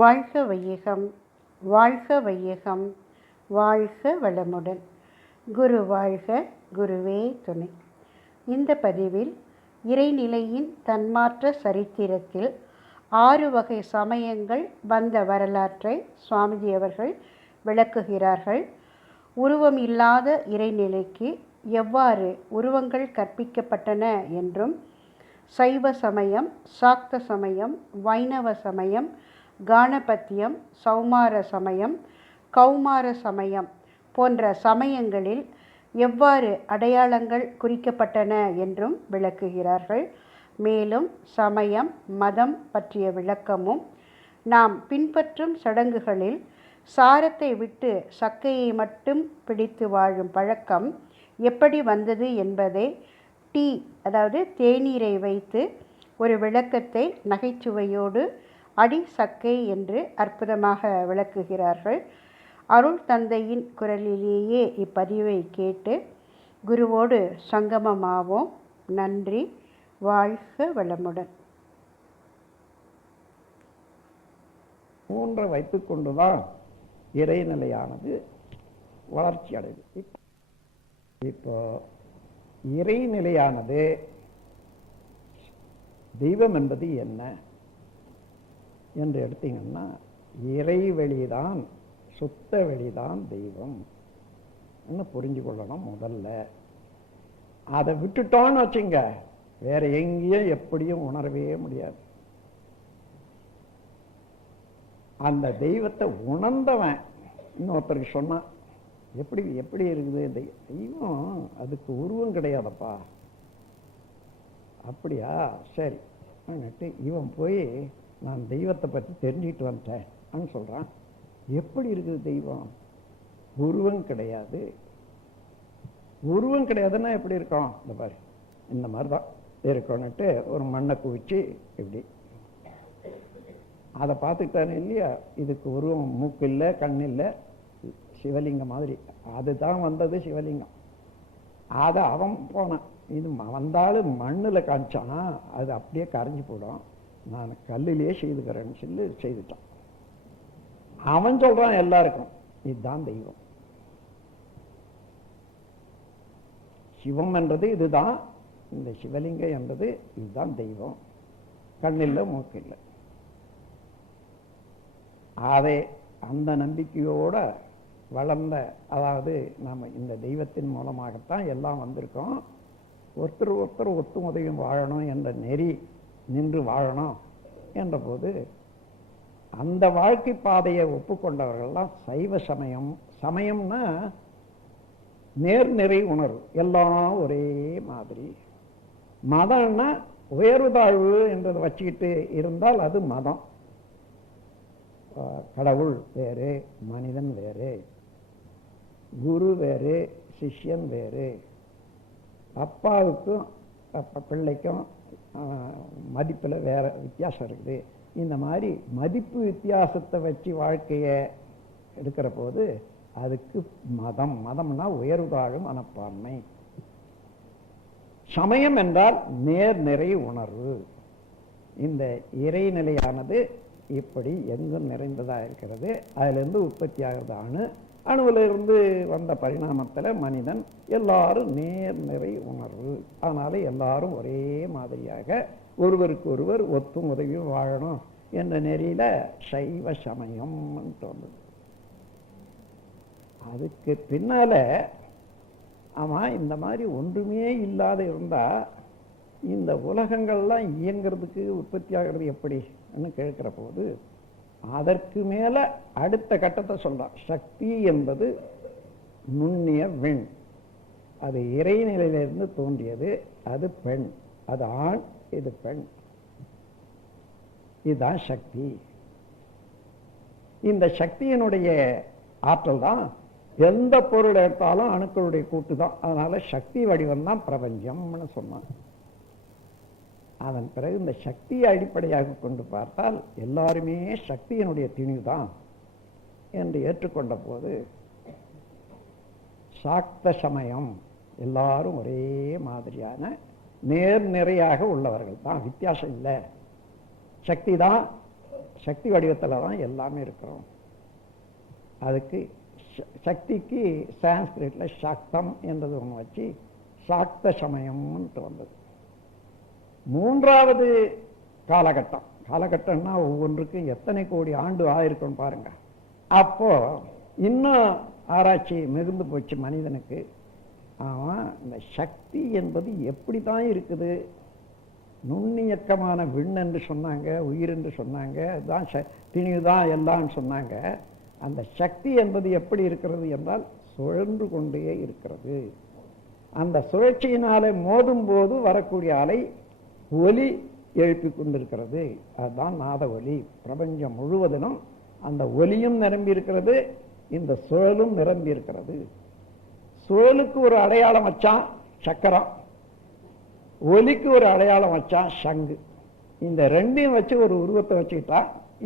வாழ்க வையகம், வாழ்க வையகம், வாழ்க வளமுடன். குரு வாழ்க, குருவே துணை. இந்த பதிவில் இறைநிலையின் தன்மாற்ற சரித்திரத்தில் 6 வகை சமயங்கள் வந்த வரலாற்றை சுவாமிஜி அவர்கள் விளக்குகிறார்கள். உருவம் இல்லாத இறைநிலைக்கு எவ்வாறு உருவங்கள் கற்பிக்கப்பட்டன என்றும், சைவ சமயம், சாக்த சமயம், வைணவ சமயம், காணபத்தியம், சௌமார சமயம், கௌமார சமயம் போன்ற சமயங்களில் எவ்வாறு அடையாளங்கள் குறிக்கப்பட்டன என்றும் விளக்குகிறார்கள். மேலும் சமயம், மதம் பற்றிய விளக்கமும், நாம் பின்பற்றும் சடங்குகளில் சாரத்தை விட்டு சக்கையை மட்டும் பிடித்து வாழும் பழக்கம் எப்படி வந்தது என்பதை அதாவது தேநீரை வைத்து ஒரு விளக்கத்தை நகைச்சுவையோடு அடி சக்கை என்று அற்புதமாக விளக்குகிறார்கள். அருள் தந்தையின் குரலிலேயே இப்பதிவை கேட்டு குருவோடு சங்கமமாவோம். நன்றி. வாழ்க வளமுடன். 3 வைத்துக் கொண்டுதான் இறைநிலையானது வளர்ச்சி அடையுது. இப்போ இறைநிலையானது தெய்வம் என்பது என்ன என்று எடுத்தீங்கன்னா, இறைவெளிதான், சுத்த வெளிதான் தெய்வம் புரிஞ்சு கொள்ளணும். முதல்ல அதை விட்டுட்டோன்னு வச்சுங்க, வேற எங்கேயும் எப்படியும் உணரவே முடியாது. அந்த தெய்வத்தை உணர்ந்தவன் இன்னொருத்தருக்கு சொன்னான், எப்படி எப்படி இருக்குது தெய்வம், அதுக்கு உருவம் கிடையாதப்பா. அப்படியா, சரி. இவன் போய் நான் தெய்வத்தை பற்றி தெரிஞ்சுக்கிட்டு வந்துட்டேன் சொல்றான். எப்படி இருக்குது தெய்வம்? உருவம் கிடையாது. உருவம் கிடையாதுன்னா எப்படி இருக்கும்? இந்த மாதிரி இந்த மாதிரி தான் இருக்கணும்ட்டு ஒரு மண்ணை குவிச்சு இப்படி அதை பார்த்துக்கிட்டானே இல்லையா, இதுக்கு உருவம், மூக்கு இல்லை, கண் இல்லை, சிவலிங்கம் மாதிரி. அதுதான் வந்தது சிவலிங்கம். அதை அவன் போனான். இது வந்தாலும் மண்ணில் காமிச்சானா அது அப்படியே கரைஞ்சி போடும். நான் கல்லிலேயே செய்துக்கிறேன்னு சொல்லி செய்துட்டான். அவன் சொல்றான் எல்லாருக்கும் இதுதான் தெய்வம். சிவம் என்றது இதுதான், இந்த சிவலிங்கம் என்றது இதுதான் தெய்வம். கண்ணில்லை, மூக்கில்லை. அதை அந்த நம்பிக்கையோட வளர்ந்த, அதாவது நாம் இந்த தெய்வத்தின் மூலமாகத்தான் எல்லாம் வந்திருக்கோம். ஒருத்தர் ஒருத்தர் ஒத்தும் உதவியும் வாழணும் என்ற நெறி நின்று வாழணும் என்ற போது அந்த வாழ்க்கை பாதையை ஒப்புக்கொண்டவர்கள்லாம் சைவ சமயம். சமயம்னா நேர்நிறை உணர்வு, எல்லாம் ஒரே மாதிரி. மதம்னா உயர்வு தாழ்வு என்றதை வச்சுக்கிட்டு இருந்தால் அது மதம். கடவுள் வேறு, மனிதன் வேறு, குரு வேறு, சிஷ்யன் வேறு, அப்பாவுக்கும் பிள்ளைக்கும் மதிப்பில் வேற வித்தியாசம் இருக்குது. இந்த மாதிரி மதிப்பு வித்தியாசத்தை வச்சு வாழ்க்கையை எடுக்கிற போது அதுக்கு மதம். மதம்னா உயர்வுதாழும் மனப்பான்மை. சமயம் என்றால் நேர்நிறை உணர்வு. இந்த இறைநிலையானது இப்படி எங்கும் நிறைந்ததாக இருக்கிறது. அதிலிருந்து உற்பத்தி ஆகிறது அணு, அணுவிலிருந்து வந்த பரிணாமத்தில் மனிதன். எல்லாரும் நேர்நிறை உணர்வு. அதனால எல்லாரும் ஒரே மாதிரியாக ஒருவருக்கு ஒருவர் ஒத்தும் உதவியும் வாழணும் என்ற நெறியில சைவ சமயம் வந்தது. அதுக்கு பின்னால ஆமா, இந்த மாதிரி ஒன்றுமே இல்லாத இருந்தா இந்த உலகங்கள்லாம் இயங்கிறதுக்கு உற்பத்தி ஆகிறது எப்படின்னு கேட்கிற போது அதற்கு மேல அடுத்த கட்டத்தை சொல்றான். சக்தி என்பது நுண்ணிய விண். அது இறைநிலையிலிருந்து தோன்றியது. அது பெண், அது ஆண், இது பெண். இதுதான் சக்தி. இந்த சக்தியினுடைய ஆற்றல் தான் எந்த பொருள் எடுத்தாலும் அணுக்களுடைய கூட்டு தான். அதனால சக்தி வடிவம் தான் பிரபஞ்சம்னு சொன்னான். அதன் பிறகு இந்த சக்தியை அடிப்படையாக கொண்டு பார்த்தால் எல்லாருமே சக்தியினுடைய திணிவு தான் என்று ஏற்றுக்கொண்ட போது சாக்த சமயம் எல்லாரும் ஒரே மாதிரியான நேர்நிறையாக உள்ளவர்கள் தான், வித்தியாசம் இல்லை. சக்தி தான் சக்தி வடிவத்தில் தான் எல்லாமே இருக்கிறோம். அதுக்கு சக்திக்கு சான்ஸ்கிரிட்ல சக்தம் என்றது ஒன்று வச்சு சாக்த சமயம்ன்ட்டு வந்தது. மூன்றாவது காலகட்டம்னா ஒவ்வொன்றுக்கும் எத்தனை கோடி ஆண்டு ஆயிருக்கும் பாருங்க. அப்போ இன்னும் ஆராய்ச்சி மிகுந்து போச்சு மனிதனுக்கு. அவன் இந்த சக்தி என்பது எப்படி தான் இருக்குது, நுண்ணியக்கமான விண் என்று சொன்னாங்க, உயிர் என்று சொன்னாங்க, தான் திணிவுதான் எல்லாம் சொன்னாங்க. அந்த சக்தி என்பது எப்படி இருக்கிறது என்றால் சுழன்று கொண்டே இருக்கிறது. அந்த சுழற்சியினாலே மோதும் போது வரக்கூடிய அலை ஒலி எழுப்பி கொண்டிருக்கிறது. அதுதான் நாத ஒலி. பிரபஞ்சம் முழுவதிலும் அந்த ஒலியும் நிரம்பி இருக்கிறது, இந்த சுழலும் நிரம்பி இருக்கிறது. சுழலுக்கு ஒரு அடையாளம் வச்சான் சக்கரம், ஒலிக்கு ஒரு அடையாளம் வச்சான் சங்கு. இந்த ரெண்டையும் வச்சு ஒரு உருவத்தை வச்சுக்கிட்டா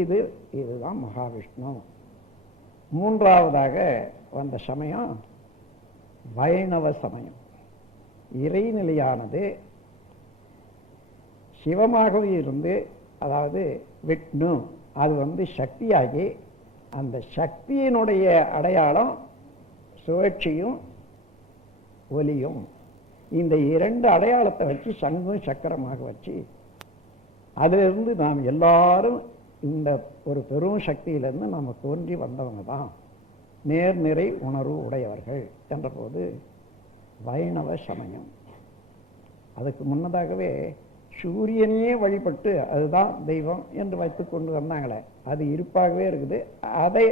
இதுதான் மகாவிஷ்ணு. மூன்றாவதாக வந்த சமயம் வைணவ சமயம். இறைநிலையானது சிவமாகவே இருந்து, அதாவது விஷ்ணு அது சக்தியாகி, அந்த சக்தியினுடைய அடையாளம் சுழற்சியும் ஒலியும். இந்த இரண்டு அடையாளத்தை வச்சு சங்கும் சக்கரமாக வச்சு அதிலிருந்து நாம் எல்லாரும் இந்த ஒரு பெரும் சக்தியிலிருந்து நாம் தோன்றி வந்தவங்க தான் நேர்நிறை உணர்வு உடையவர்கள் என்ற போது வைணவ சமயம். அதுக்கு முன்னதாகவே சூரியனையே வழிபட்டு அதுதான் தெய்வம் என்று வைத்து கொண்டு வந்தாங்களே, அது இருப்பாகவே இருக்குது. அதை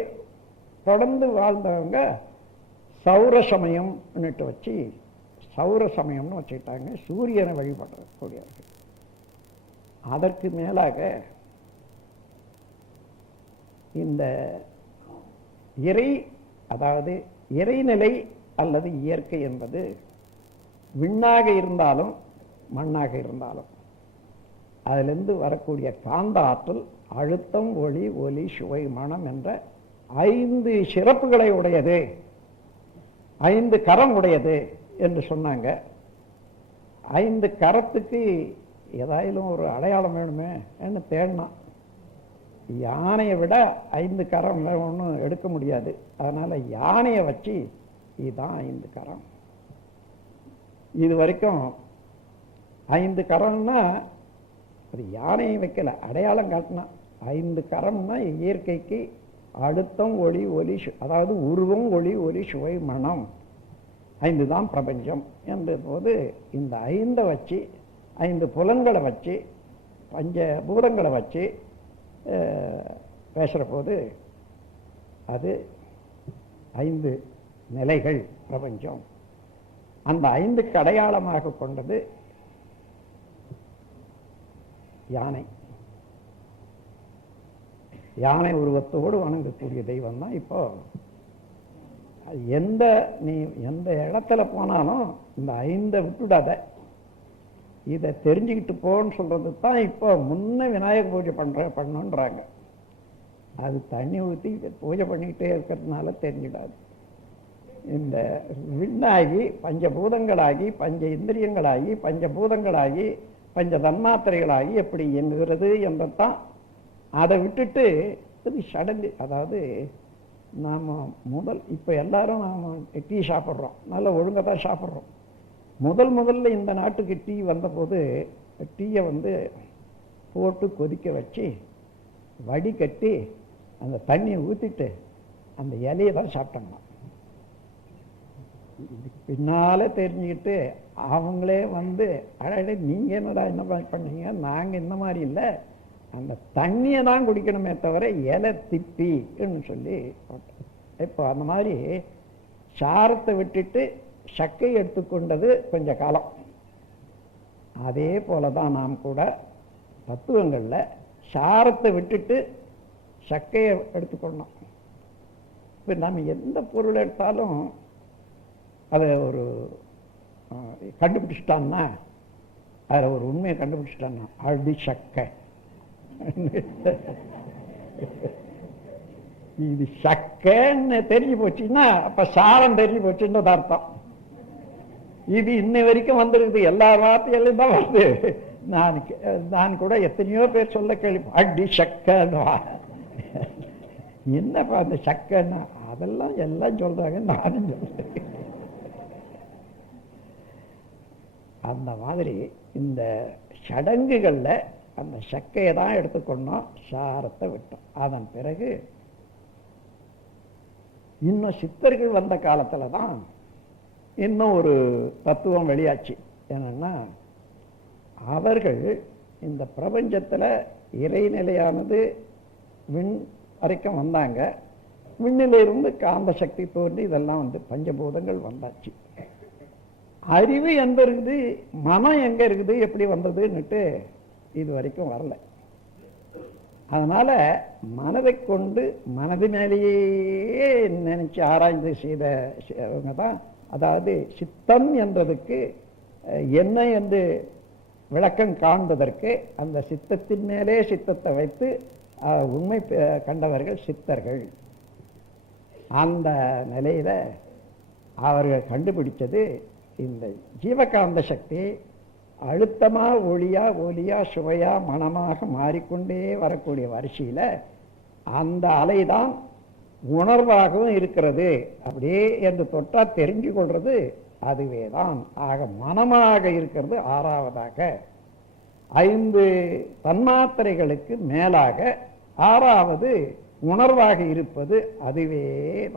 தொடர்ந்து வாழ்ந்தவங்க சௌர சமயம் வச்சு சௌர சமயம்னு வச்சுக்கிட்டாங்க, சூரியனை வழிபடக்கூடியவர்கள். அதற்கு மேலாக இந்த அதாவது இறைநிலை அல்லது இயற்கை என்பது விண்ணாக இருந்தாலும் மண்ணாக இருந்தாலும் அதிலிருந்து வரக்கூடிய காந்த ஆற்றல் அழுத்தம், ஒளி, ஒலி, சுவை, மனம் என்ற 5 சிறப்புகளை உடையது, 5 கரம் உடையது என்று சொன்னாங்க. 5 கரத்துக்கு ஏதாயிலும் ஒரு அடையாளம் வேணுமே என்று தேடினா, யானையை விட 5 கரம் ஒன்றும் எடுக்க முடியாது. அதனால யானையை வச்சு இதுதான் 5 கரம். இது வரைக்கும் 5 கரம்னா அது யானையை வைக்கல, அடையாளம் காட்டினா. 5 கரம்னா இயற்கைக்கு அழுத்தம், ஒளி, ஒலி, அதாவது உருவம், ஒளி, ஒலி, சுவை, மனம் 5 தான் பிரபஞ்சம் என்ற போது இந்த 5 வச்சு 5 புலன்களை வச்சு 5 பூதங்களை வச்சு பேசுகிற போது அது 5 நிலைகள் பிரபஞ்சம். அந்த 5க்கு அடையாளமாக கொண்டது யானை. யானை உருவத்தோடு வணங்கக்கூடிய தெய்வம் தான். இப்போ நீ எந்த இடத்துல போனாலும் இந்த 5 விட்டுடாத, இதை தெரிஞ்சுக்கிட்டு போன்னு சொல்றது தான் இப்போ முன்ன விநாயக பூஜை பண்ணுன்றாங்க. அது தண்ணி ஊற்றி பூஜை பண்ணிக்கிட்டே இருக்கிறதுனால தெரிஞ்சிடாது. இந்த விண்ணாகி பஞ்சபூதங்களாகி, பஞ்ச இந்திரியங்களாகி, பஞ்சபூதங்களாகி, பஞ்ச தன்மாத்திரைகளாகி எப்படி இயங்குகிறது என்றதான். அதை விட்டுட்டு இது சடங்கு. அதாவது நாம் இப்போ எல்லாரும் நாம் டீ சாப்பிட்றோம், நல்ல ஒழுங்காக தான் சாப்பிட்றோம். முதல்ல இந்த நாட்டுக்கு டீ வந்தபோது டீயை போட்டு கொதிக்க வச்சு வடிகட்டி அந்த தண்ணியை ஊற்றிட்டு அந்த இலையை தான் சாப்பிட்டாங்க. இதுக்கு பின்னால தெரிஞ்சுக்கிட்டு அவங்களே அழகே நீங்கள் என்னடா என்ன பண்ணீங்க, நாங்கள் இந்த மாதிரி இல்லை, அந்த தண்ணியை தான் குடிக்கணுமே தவிர இலை திப்பின்னு சொல்லி போட்டோம். இப்போ அந்த மாதிரி சாரத்தை விட்டுட்டு சக்கை எடுத்துக்கொண்டது கொஞ்ச காலம். அதே போல தான் நாம் கூட தத்துவங்களில் சாரத்தை விட்டுட்டு சக்கையை எடுத்துக்கொண்டோம். இப்போ நம்ம எந்த பொருள் எடுத்தாலும் அதை ஒரு கண்டுபிடிச்சிட்டான்னா, அதில் ஒரு உண்மையை கண்டுபிடிச்சிட்டான்னா அடி சக்கை, இது சக்கைன்னு தெரிஞ்சு போச்சுன்னா அப்ப சாரம் தெரிஞ்சு போச்சுன்றது அர்த்தம். இது இன்ன வரைக்கும் வந்துருக்குது, எல்லா வார்த்தையிலும் தான் வருது. நான் கூட எத்தனையோ பேர் சொல்ல கேள்வி, அடி சக்கன்னு. என்னப்பா அந்த சக்கன்னா? அதெல்லாம் எல்லாம் சொல்றாங்க, நானும் சொல்றேன். அந்த மாதிரி இந்த சடங்குகள்ல அந்த சக்கையை தான் எடுத்துக்கொண்டோம், சாரத்தை விட்டோம். அதன் பிறகு இன்னும் சித்தர்கள் வந்த காலத்துல தான் இன்னும் ஒரு தத்துவம் வெளியாச்சு. என்னன்னா, அவர்கள் இந்த பிரபஞ்சத்துல இறைநிலையானது விண் வரைக்கும் வந்தாங்க. விண்ணிலிருந்து காந்த சக்தி தோன்றி இதெல்லாம் பஞ்சபூதங்கள் வந்தாச்சு. அறிவு எங்க இருக்குது, மனம் எங்க இருக்குது, எப்படி வந்ததுன்னுட்டு இது வரைக்கும் வரல. அதனால மனதை கொண்டு மனதினாலேயே நினைச்சு ஆராய்ந்து செய்தவங்க தான். அதாவது சித்தம் என்றதுக்கு என்ன என்று விளக்கம் காண்பதற்கு அந்த சித்தத்தின் மேலே சித்தத்தை வைத்து உண்மை கண்டவர்கள் சித்தர்கள். அந்த நிலையில அவர்கள் கண்டுபிடிச்சது இந்த ஜீவகாந்த சக்தி அழுத்தமா ஒளியா ஒலியா சுவையா மனமாக மாறிக்கொண்டே வரக்கூடிய வரிசையில அந்த அலைதான் உணர்வாகவும் இருக்கிறது. அப்படியே என்று தொட்டா தெரிஞ்சு கொள்றது அதுவே தான். ஆக மனமாக இருக்கிறது ஆறாவதாக. 5 தன்மாத்திரைகளுக்கு மேலாக 6வது உணர்வாக இருப்பது அதுவே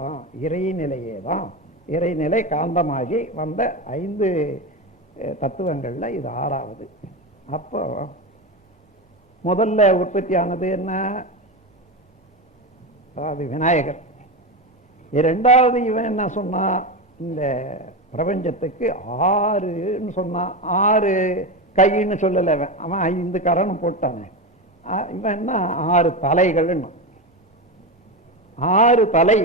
தான், இறைநிலையே தான். இறைநிலை காந்தமாகி வந்த 5 தத்துவங்கள்ல இது 6வது. அப்போ முதல்ல உற்பத்தி ஆனது என்ன? அதாவது விநாயகர். 2வது இவன் என்ன சொன்னா, இந்த பிரபஞ்சத்துக்கு 6ன்னு சொன்னான். 6 கைன்னு சொல்லல அவன் 5 கரணம் போட்டானே. இவன் என்ன 6 தலைகள். 6 தலை,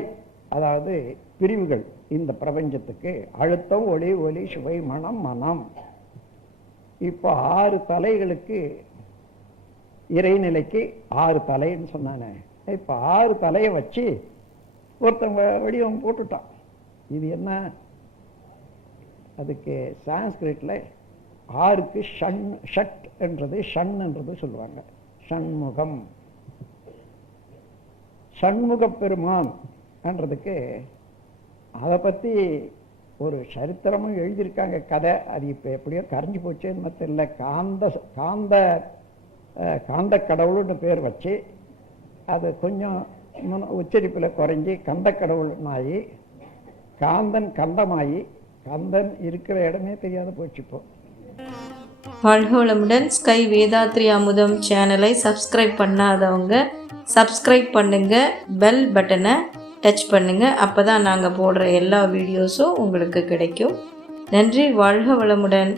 அதாவது பிரிவுகள் இந்த பிரபஞ்சத்துக்கு. அழுத்தம், ஒளி, ஒலி, சுவை, மனம், மனம். இப்போ 6 தலைகளுக்கு இறைநிலைக்கு 6 தலைன்னு சொன்னானே. இப்ப 6 தலையை வச்சு ஒருத்தன் வடிவம் போட்டுட்டான். இது என்ன? அதுக்கு சான்ஸ்கிரிட்ல 6க்கு ஷட் என்றது ஷண் என்றது சொல்லுவாங்க. ஷண்முகம், ஷண்முக பெருமான் என்றதுக்கு அதை பத்தி ஒரு சரித்திரமும் எழுதியிருக்காங்க, கதை. அது இப்ப எப்படியோ கரைஞ்சு போச்சேன்னு தெரியல. காந்த கடவுள்னு பேர் வச்சு அது கொஞ்சம் உச்சரிப்பில் குறைஞ்சி கந்த கடவுள்னாயி காந்தன் கந்தமாயி கந்தன் இருக்கிற இடமே தெரியாத போச்சு. இப்போ வாழ்க வளமுடன். ஸ்கை வேதாத்ரி அமுதம் சேனலை சப்ஸ்கிரைப் பண்ணாதவங்க சப்ஸ்கிரைப் பண்ணுங்க, பெல் பட்டனை டச் பண்ணுங்க. அப்போ தான் நாங்கள் போடுற எல்லா வீடியோஸும் உங்களுக்கு கிடைக்கும். நன்றி. வாழ்க வளமுடன்.